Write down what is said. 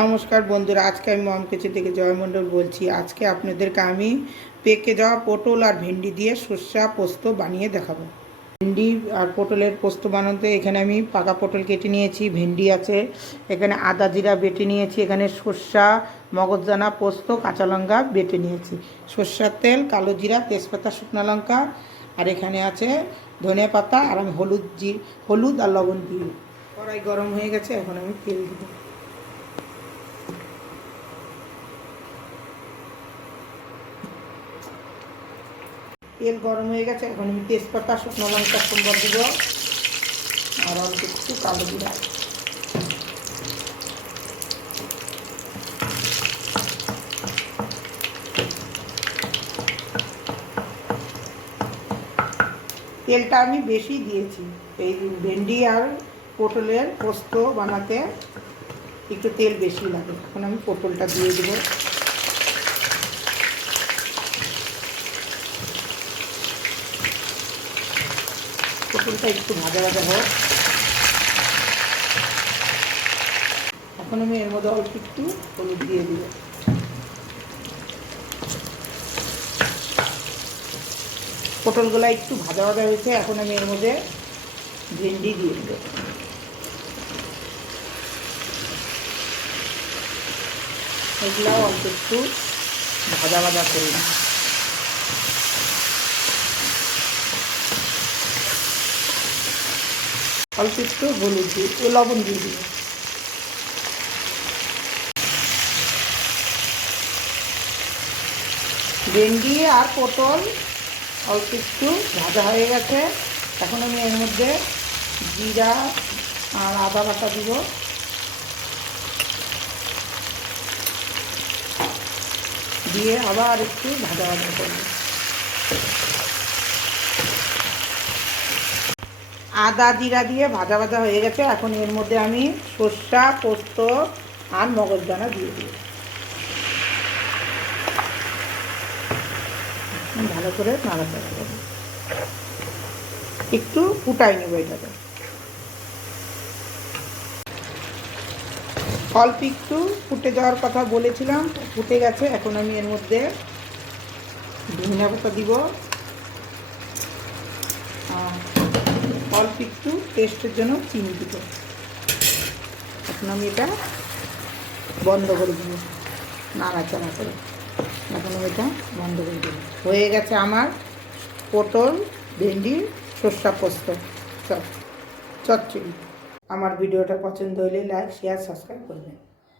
নমস্কার বন্ধুরা, আজকে আমি মম কিচেন থেকে জয়মণ্ডল বলছি। আজকে আপনাদেরকে আমি পেকে যাওয়া পটল আর ভেন্ডি দিয়ে সর্ষা পোস্ত বানিয়ে দেখাবো। ভেন্ডি আর পটলের পোস্ত বানাতে এখানে আমি পাকা পটল কেটে নিয়েছি, ভেন্ডি আছে, এখানে আদা জিরা বেটে নিয়েছি, এখানে সর্ষা মগজদানা পোস্ত কাঁচা লঙ্কা বেটে নিয়েছি, সর্ষার তেল, কালো জিরা, তেজপাতা, শুকনো লঙ্কা, আর এখানে আছে ধনিয়া পাতা, আর আমি হলুদ আর লবণ দিই। কড়াই গরম হয়ে গেছে, এখন আমি তেল দেবো। তেল গরম হয়ে গেছে, এখন আমি তেজপাতা, শুকনো লঙ্কা সম্বর দিব, আর অল্প একটু কালো জিরা। তেলটা আমি বেশি দিয়েছি, এই ভেন্ডি আর পটলের পোস্ত বানাতে একটু তেল বেশি লাগে। এখন আমি পটলটা দিয়ে দেবো। পটলটা একটু ভাজা ভাজা হোক। এখন আমি এর মধ্যে অল্প একটু হলুদ দিয়ে দিব। পটলগুলো একটু ভাজা ভাজা হয়েছে, এখন আমি এর মধ্যে ভেন্ডি দিয়ে দেবো। এগুলাও অল্প একটু ভাজা ভাজা করে নিই। অল্প একটু হলুদ দিয়ে লবণ দিয়ে দিব। ভেন্ডি আর পটল অল্প একটু ভাজা হয়ে গেছে, এখন আমি এর মধ্যে জিরা আর আদা বাটা দিব, দিয়ে আবার একটু ভাজা ভাজা করব। আদা জিরা দিয়ে ভাজা ভাজা হয়ে গেছে, এখন এর মধ্যে আমি সর্ষা পোস্ত আর মগজদানা দিয়ে দিই। ভালো করে নাড়াচাড়া করব, একটু ফুটাই নেব এটাকে। অল্প একটু ফুটে যাওয়ার কথা বলেছিলাম, ফুটে গেছে। এখন আমি এর মধ্যে ধনিয়া পাতা দিব, অল্প একটু টেস্টের জন্য চিনি দিব। এখন আমি এটা বন্ধ করে দিব, নাড়াচাড়া করে। এখন আমি এটা বন্ধ করে দেব। হয়ে গেছে আমার পটল ভেন্ডি সর্ষা পোস্ত চচ্চড়ি। আমার ভিডিওটা পছন্দ হলে লাইক শেয়ার সাবস্ক্রাইব করবেন।